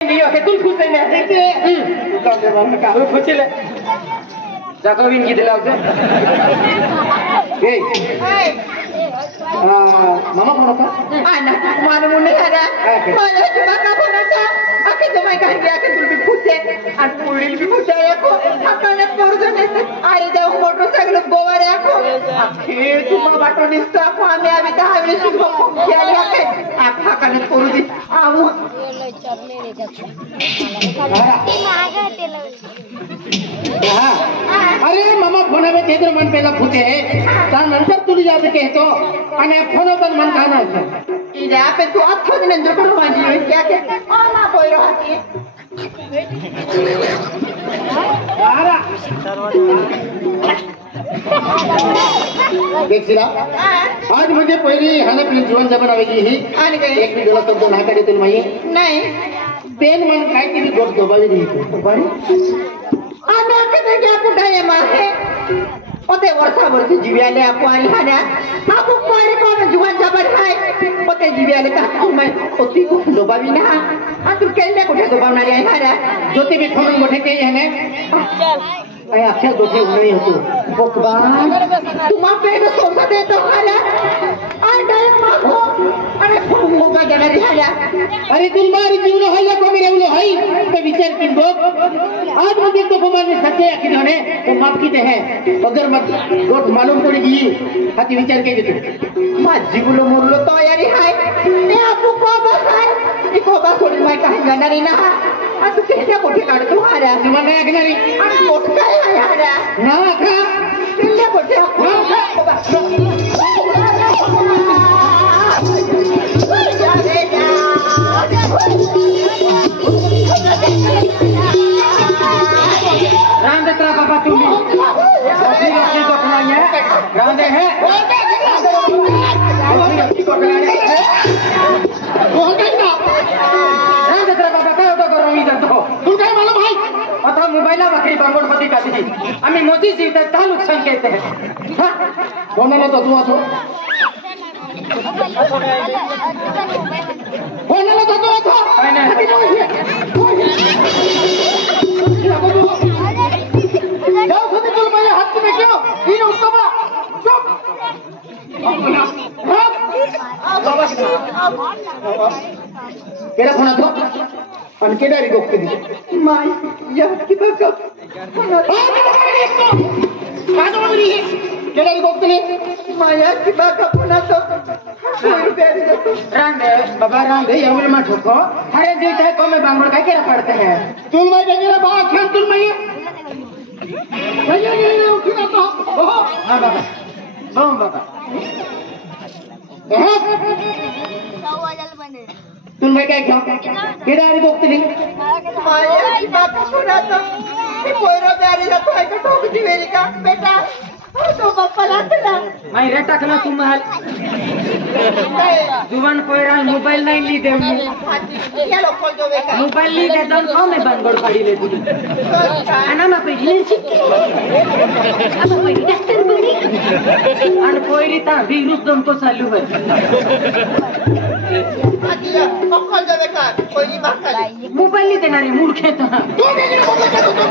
Io che tu fusai ne fucile Jacobin gitu lah hey mama kenapa anak mana muna ada malah cuma kapan ada aku cuma kaya aku lebih putih aku lebih putih aku akan perusahaan itu ada jauh motorcycle bawa aku cuma baton itu aku ambil habis semua jadi aku akan perusahaan aku अरे मामा phone में तेरे मन पे लफुते है तार नंतर तुली जाते कहतो आणि फोन पर मन खाना है इधर पे तू अब थोड़ी नंतर पर मांझी है क्या के आना कोई रहती आरा देख सिला आज म्हणजे पहिली हानपली जीवन जगणावी ही आणि काय एक मी गेला तर नाकाडे तुला माहिती नाही पेन मन काय तरी गोट दबावी नाही बरं आता कधी क्या कुठे आहे माहे ओते वर्षावरची जीव्याले आपण आणि हाण्या आपण कोणी कोण जीवन जबर आहे ओते जीव्याले का तुम्ही ओती को दबावी ना आणि तू केले कुठे दबावणारी आहे हाण्या ज्योती भी फोन मोठे के है ने काय अख्या गोठे उन्हाळी होतो भगवान तुम्हा पेट सोडता देतो हाण्या आणि काय मागो आणि फोन मोगा जाणारी हाण्या अरे तुम मारी जीवन होया को मेरे उलो हई तो विचार की दो आज मुझे तो भगवान ने सच्चे आखिर होने वो माफ की है अगर मत गोट मालूम पड़ेगी हाथी विचार के देते मा जीवलो मुरलो तो यारी हाय ने आपको को बस हाय इको बस सोडी माय काही जाणारी ना असं केल्या कोठे काढतो हाऱ्या तुम्हाला काय ऐकणारी आणि मोठ काय आहे हाऱ्या ना का केल्या कोठे रांदे तेरा बाबा तुम्ही अपनी अपनी को अपनाइए रांदे है अपनी को अपनाइए रांदे तेरा बाबा काय होता करो मी जातो तुम काय मालूम भाई आता मोबाईलला बकरी बांगोडपती काढली आम्ही मोदी जीवता का नुकसान केते हैं कोणाला तो तू आतो कोणाला तो तू आतो काय नाही जाओ खुद बोल मेरे हाथ में क्यों ये उसको बा चुप केड़ा फोन आतो अन केड़ा री गोक्ती दी माय या की बका काजो मरी केड़ा री गोक्ती नी माया की बका पुन्हा तो रांदे बाबा रांदे एवढे मा ठोको हरे जीत है को में बांगड़ का केड़ा पड़ते हैं तुम भाई देखेला बा खेल तुम मैं भैया ये उठना तो ओहो हां बाबा बम बाबा तुम मैं क्या क्यों केड़ा री गोक्ती नी माया की बका पुन्हा तो कोयरो प्यारी जातो आहे का ठोक दी वेली का बेटा तो बाप्पा लागला मैं रे टाकला तुम हाल जुवान कोयरा मोबाइल नहीं ली दे या लोग जो बेटा मोबाइल ली दे दम को में बांगड़ पड़ी ले तुझे आना मा पे ले चिक्की अब कोई डॉक्टर बनी अन कोयरी ता virus दम को चालू है आदिया पकड़ जो बेटा कोई नहीं बात कर मोबाइल ली देना रे मूर्खे तो तू मेरे मोबाइल दे दो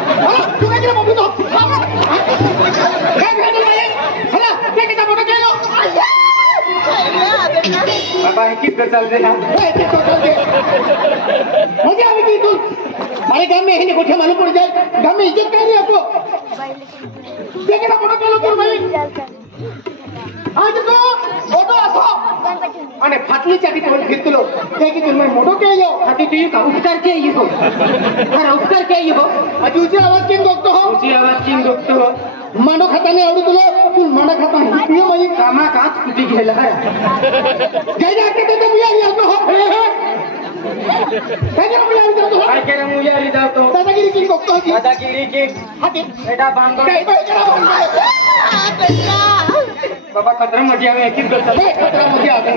तू मेरे मोबाइल दो हला देखे तो फोटो चलो बाबा है किस चल दे ना मजा आएगी तू हमारे गांव में है नहीं कुछ मालूम पड़ जाए गांव में इज्जत नहीं आपको देखे ना फोटो चलो तुम भाई आज तो फोटो आसो અને ફાટલી ચાટી તો ગીતલો કે કે તમે મોટો કે આયો હાથી તું का उपकार के आयो अरे उपकार के आयो आज ऊंची आवाज किंग गोक्तो हो ऊंची आवाज किंग गोक्तो हो मांडो खाता नाही आवडू तुला तू मांडा खाता नाही पियो माझी कामा काच कुटी गेला जय जाके ते मुया आयो हो काय के मुया आयो तो काय के मुया आयो तो दादागिरी की गोक्तो हो दादागिरी की हाती बेटा बांगो काय बाई करा बांगो बाबा कतरा मध्ये आवे एकीच गोष्ट आहे कतरा मध्ये आवे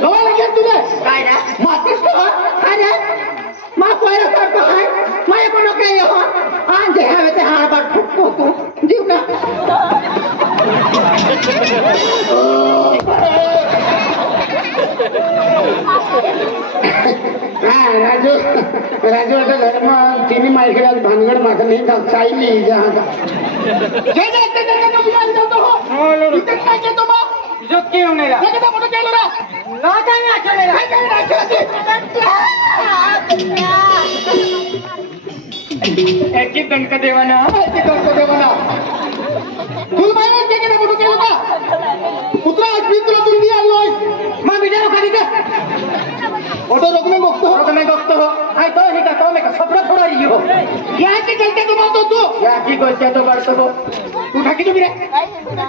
गवा लागेल तुला काय ना मातीस तो अरे मा कोयरा सारखं हाय माया कोण काय हो आन जे हवे ते हाड बाट फुटको तू जीव ना राजू राजू आता घरमा तिने मायकेला भानगड मात्र नाही का चायली जहां का जय जय जय जय तुम्ही जातो हो इथे काय केलं मग जो की होणे रा लगेच मोठं केलं रा ना काय नाचले रा काय नाचले एकी दणका देवाना तुला माहिती आहे की मोठं केलं का पुत्रा आज मी तुला तुंडी आलोय मग व्हिडिओ खाली का ऑटो रोकने बघतो काय तो हे का तो का सपना थोडा हो याची गलती तो बोलतो तू याची गलती तो करतो तू ठाकी तू रे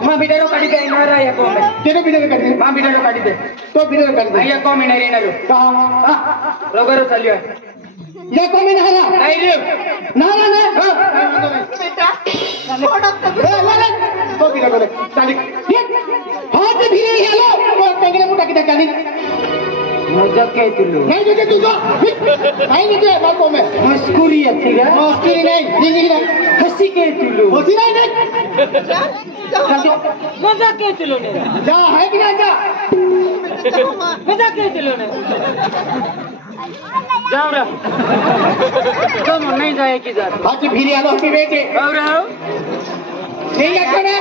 मग व्हिडिओ काढी दे येणार आहे को तेरे व्हिडिओ काढी दे मग व्हिडिओ काढी दे तो व्हिडिओ काढी दे या को मी नाही येणार का रोगर चालू आहे या को मी नाही नाही रे नाही बेटा तो व्हिडिओ काढ चाली हात भिरे हेलो पेंगले मोठा किती काढी मजा काय तुलो नाही देते तुझो नाही देते बापो में मस्कुरी अच्छी का मस्कुरी नहीं जिंदगी नहीं हंसी के तुलो हंसी नहीं मजा के तुलो ने जा है कि नहीं जा मजा के तुलो ने जाओ रे तुम नहीं जाए की जा बाकी फिर आलो की बेटे और आओ नहीं जाते ना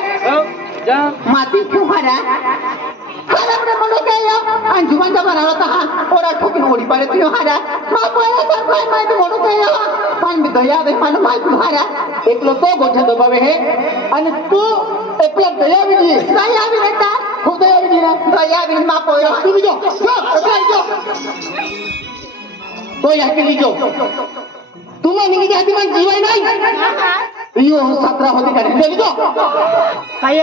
जा माती क्यों मारा खाना मनो क्या अंजुमन का बना होता है और ठोकिन ओडी पारे तू हारा मां पाया तर काय माहिती मनो क्या पण मी दया दे मन माय तुम्हारा एकलो तो गोठा दबावे है आणि तू एकलो दया विजी दया भी बेटा खूप दया विजी ना दया भी मां पोयो तू भी जो तो याके लीजो तुम्हा निगी जाती मन जीवाय नाही यो 17 होते का नाही लीजो काय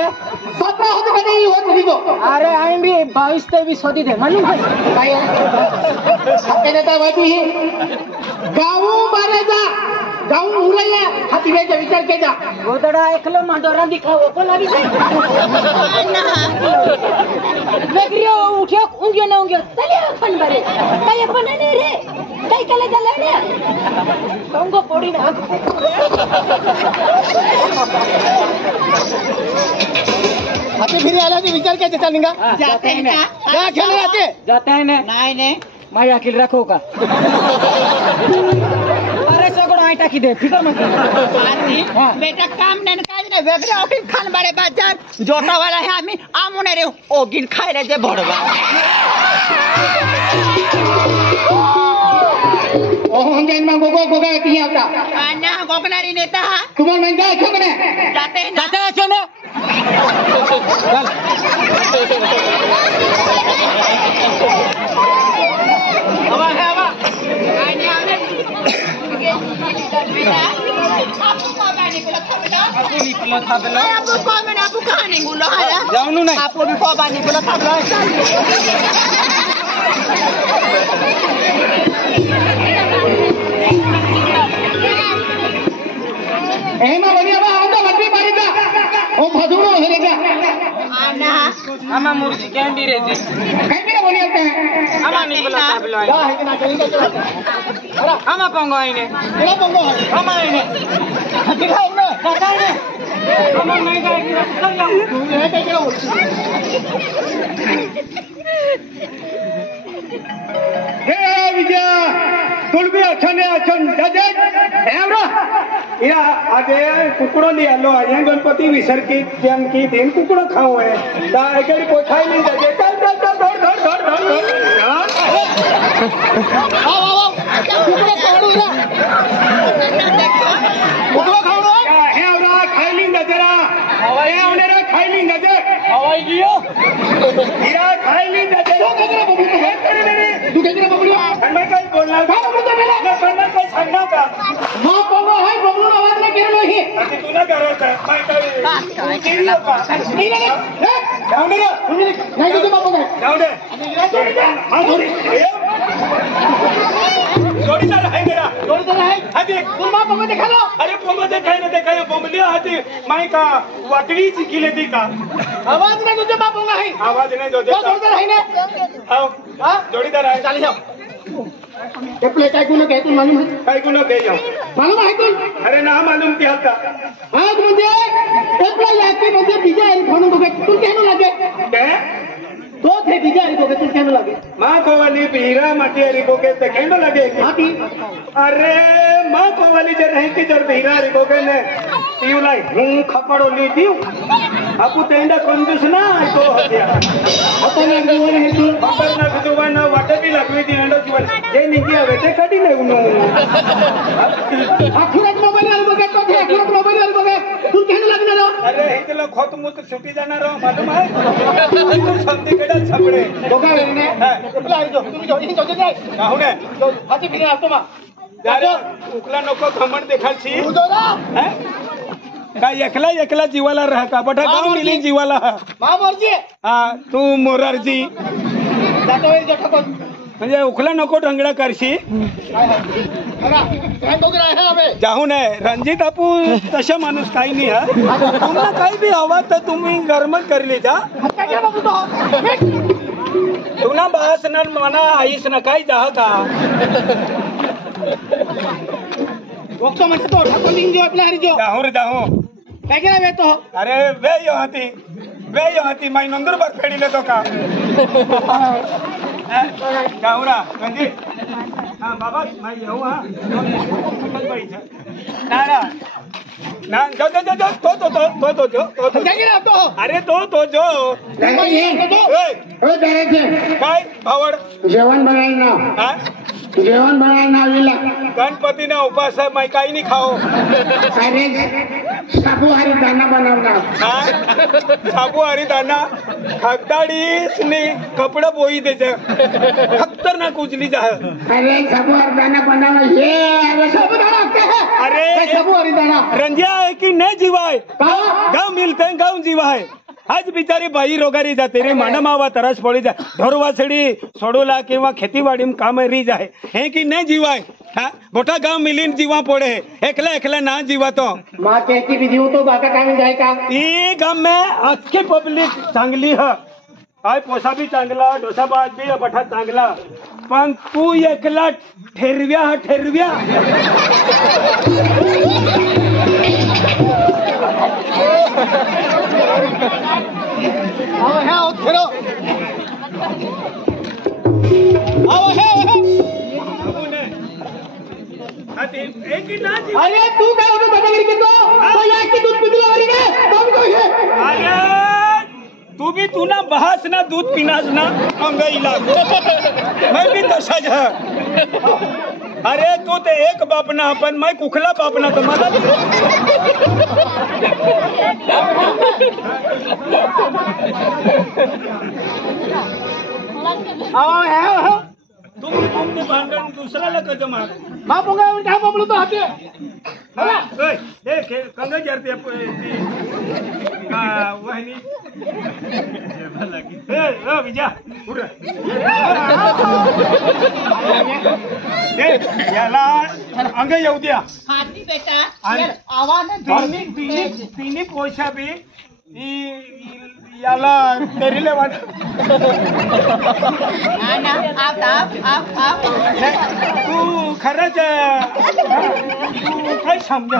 17 होते का नाही होत लीजो अरे आई भी 22-23 होती थे मालूम है काय आपल्या नेता वाटू ही गावू बाराजा गावू उरल्या हाती वेचा विचार केजा गोदडा एकलो मांडोरा दिखाओ पण अभी लेकरियो उठ्यो उंग्यो न उंग्यो चले पण बरे काय पण नाही रे काय केलं झालं रे संगो पोडी ना हाती फिरी आला की विचार केजा चालिंगा जाते हैं ना जा खेळले जाता है ना नहीं नहीं माय अखिल रखो का अरे सगळं आई टाकी दे फिकर मत बेटा काम नहीं काज नहीं वेगरे ओगिन खान बड़े बाजार जोटा वाला है आम्ही आमुने रे ओगिन खायला जे भडवा ओहन जैन में गोगा की आता आना गोगनारी नेता तुम्हार में जा क्यों कने जाते हैं ना जाता है क्यों ना हवा है हवा आने आपको कमाने को लखा बेटा आपको निकलो था बेला आपको कमाने आपको कहानी बोलो हां जाऊनु नहीं आपको भी कमाने को लखा एमा बढ़िया बा आंदा लकड़ी मारेगा ओ भदुरो हेरेगा आना आमा मुर्गी कैंडी रे जी कैसे बढ़िया है आमा निकलो था बेला जा है कि ना चलेगा चलो अरे आमा पंगो आईने तेरा पंगो है आमा आईने दिखाओ ना काका ने आमा नहीं जाएगी चल जाओ तू है कैसे हे विजय तुलबी अछन दादा एवरा या आगे कुकड़ो ले आलो आया गणपति विसर्जित जन की दिन कुकड़ो खाओ है दा एकड़ी पोछाई नहीं दे चल धर आओ कुकड़ो खाओ रे कुकड़ो खाओ रे हे एवरा खाई ली नजरा हवाए ओने रे खाई ली नजर हवाई गियो हीरा खाई ली नजर तू केकरा बबलू मैं काय बोलणार का बबलू मेला ना करणार काय सांगणार का हां बबलू हाय बबलू आवाज नाही केलो ही आता तू ना करायचं काय काय केलं का नाही नाही जाऊ दे नाही तुझे बाबू काय जाऊ दे हां जोडीदार आहे मेरा जोडीदार आहे हाती तुम बाप बघ दिखालो अरे पोंगो देखाय ना देखाय बोंबली हाती माय का वाटली चिकिले दी का आवाज नाही तुझे बाप बघ आहे आवाज नाही जो जोडीदार आहे ना आओ हां जोडीदार आहे चाली जाओ एप्ले काय गुण काय तू मालूम है काय गुण काय जाओ मालूम है तू अरे ना मालूम क्या था आज मुझे एप्ले याके मुझे बीजा एल फोन को तू कहनो लागे क्या तो थे बीजा हरिको के तुम कहने लगे माँ को वाली बीरा माटी हरिको के सेकंड लगे हाथी अरे माँ को वाली जर रही की जर बीरा हरिको के ने तीउ लाई हूँ खपड़ो ली तीउ आपको तेंदा कंजूस ना तो हत्या अपन एक जीवन है तू खबर ना जुबान ना वाटे भी लगवी थी अंडो जीवन ये निकी आवे ते कटी ले उनो अखुरत मोबाइल वाले बगे तो थे अखुरत मोबाइल वाले बगे तुम कहने लगने रो अरे हितलो खत मुत छुटी जाना रो मालूम है तू संती केडा छपड़े दोगा ने अपला जो तुम जो इन जो जाए काहुने तो हाथी फिरे आप तो मा जारे उकला नको खमण देखाल छी तू जो ना हैं का एकला एकला जीवाला रह का बटा गाव मिली जीवाला मां मर्जी हां तू मोरारजी जातो वेळ जठको म्हणजे उखला नको ढंगडा करशी बघा काय दोघे आहे अबे जाऊ नये रणजित आपू तशा माणूस काही नाही हा तुम्हाला काही बी हवा तर तुम्ही गरमच करली जा काय केलं बाबू तो तुला बास ना मना आईस ना काही जा का वक्तो म्हणजे तो ठाकूर लिंग जो आपला हरी जो जाऊ रे जाऊ काय केला वे तो अरे वे यो हाती माई नंदुरबार फेडीले तो का गावरा रणजित हा बाबा माई येऊ हा नारा ना जो तो काय केला तो अरे तो जो काय भावड जेवण बनायला हा जेवण बनायला विला गणपतीने उपास आहे माई काही नाही खाओ अरे शाबुहारी दाना बनवणार शाबुहारी दाना खगदाडीस ने कपडा बोई त्याच्या खतरनाक उचली जा अरे शाबुहारी दाना बनवणार हे अरे शाबुदाना अरे शाबुहारी दाना रंजिया है कि नहीं जीवाय का गाँव मिलते हैं गाँव जीवा है आज बिचारी बाई रोगारी जाते रे मानमावा तरस पड़ी जाए ढोरवासड़ी सोडोला किंवा खेतीवाड़ी में काम री जाए है कि नहीं जीवाय हाँ मोठा गाँव मिलीन जीवा पड़े एकला एकला ना जीवा तो माँ कहती भी जीव तो बाका काम जाए का ये गाँव में अच्छी पब्लिक चांगली है आय पोसा भी चांगला डोसाबाज भी बठा चांगला पण तू एकला ठेरव्या आओ है ओ फिरो आओ है एक ही ना जी अरे तू काय होतो दादागिरी करतो तो या की दूध पितला वरी ने तो भी कोई है अरे तू ना बहास ना दूध पीनास ना अंगईला मैं भी तसाच है अरे तू ते एक बापना पण मैं कुखला बापना तो मला आओ है तुमने भांडण दुसऱ्याला कसं माग माँ पोंगा उनका बोलो तो आते देख कंगा जरते वहनी विजय याला अंग येऊ द्या हाथी बेटा आणि- आवाज तिन्ही पोषा बी याला तेरीले वाट तू खरंच तू काय समजा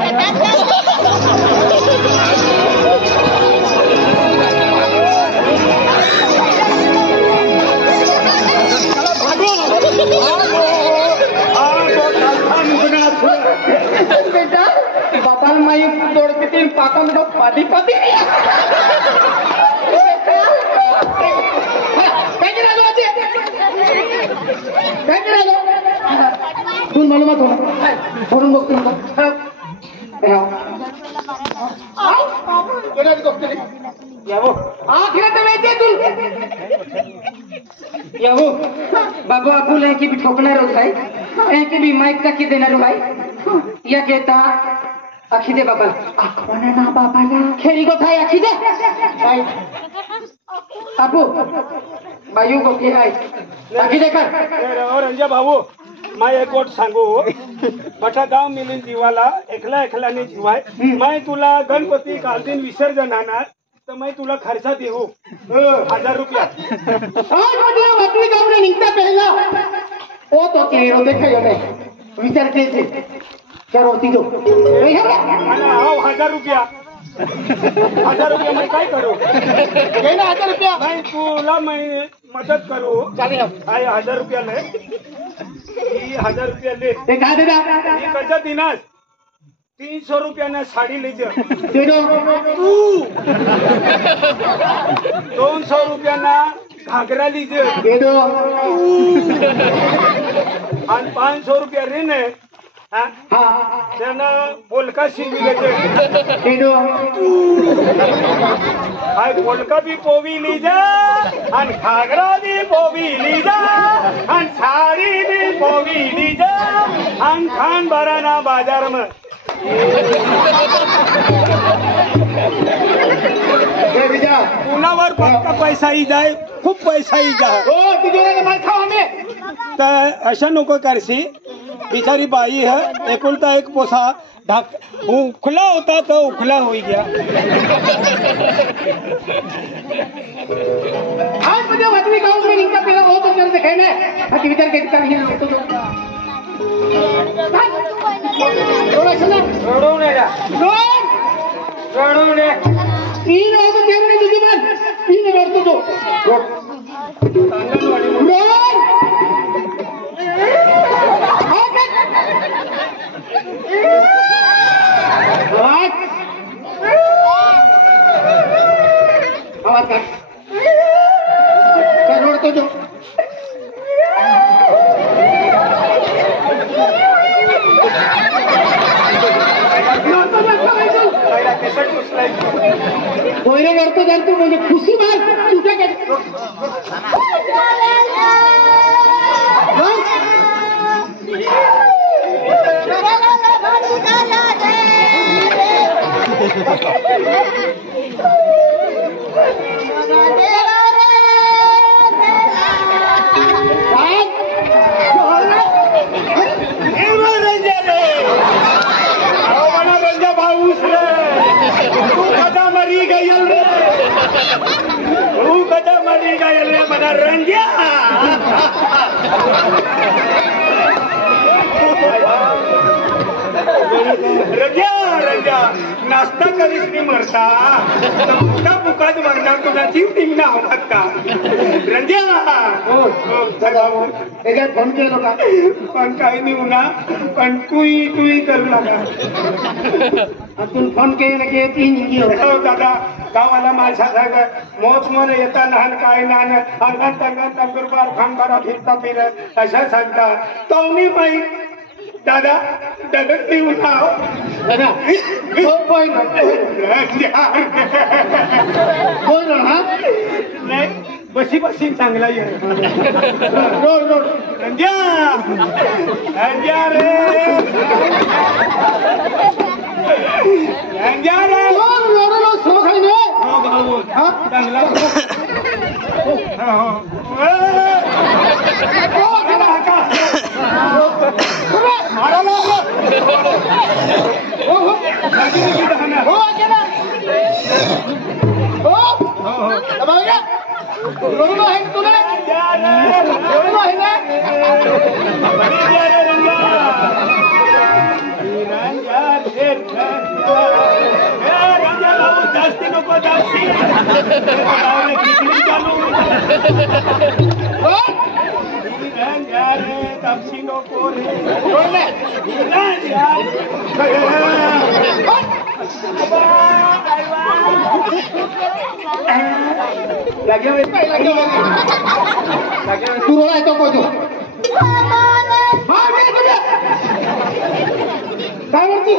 बेटा बाबा माई तोड़ती थी पाकों में तो पादी तू मालूम हो फोडून बघ तुम्ही बाबू आपू ले की भी ठोकना रो भाई ए की भी माइक का की देना रो भाई या कहता आखी दे बाबा आखवाना ना बाबा ना खेरी को था आखी दे भाई आपू बायू को की है आखी दे कर और रंजा भाऊ मैं एक गोट सांगू बठा गाव मिलीन जीवाला एकला ने जीवाय मैं तुला गणपती काल दिन विसर्जन आणणार तर मैं तुला खर्चा देऊ 1000 रुपया बातमी गावने निघता पहिला ओ तो चेहरो देखायो ने विचार के चलो तीजो 1000 रुपया ₹1000 मैं काय करू घे ना ₹1000 नाही तुला मैं मदत करू चालेल काय ₹1000 ले ₹1000 ले ते काय देता ही कशा दिनास ₹300 ना साडी लीज दे दो तू ₹200 ना घागरा लीज दे दो आणि ₹500 रे ने हाँ त्यानं पोलका शिविले दे दो हाय पोलका भी पोवी लीजा आणि घागरा भी पोवी लीजा आणि साडी भी पोवी लीजा आणि खान भराना बाजार में दे दीजा कुणावर पक्का पैसा ही जाय खूप पैसा ही जाय ओ तुझे मार खाओ हमें तर अशा नको करशी बिचारी बाई है एकुलता एक पोसा ढाक उखला होता तो उखला हो गया आज मुझे वतनी गांव में इनका पहला बहुत अच्छा से कहना है कि विचार के कितना नहीं तो थोड़ा चला रडवणे का रोड रडवणे तीन आगे कैमरे तुझे मन तीन रोड तो रोड आवाज कर रोड तो जो कोयरे करतो जाणतो म्हणजे खुशी मार तुझ्या काय मरी गई रे तू कदा मरी गई रे मना रंग्या रंग्या रंग्या नाश्ता करीस नहीं मरता मोठा बुकात मरणार तुला जीव टिंगना आवडत का रंग्या त्याच्यात फोन केलो का पण काही नाही होना पण तूही करू नका आपण फोन केलं की तीन हो दादा गावाला माझ्या सांग मोत मोर येता लहान काय नान अंगण तंगण तंगुरबार खांबारा फिरता फिरत अशा सांगता तो मी बाई दादा दगड देऊ नाव दादा कोण हा नाही बसी बसी चांगला ये रोड रोड रंग्या रंग्या रे रंग्या रे रोड सोबत खाली ने हो भाऊ हा चांगला मारा लागला हो हो हो केला हो बघा रोड आहे तुला रोड आहे ना जास्ती नको जास्ती तपसी नको रे तू रोड आहे तो कोजो काय म्हणती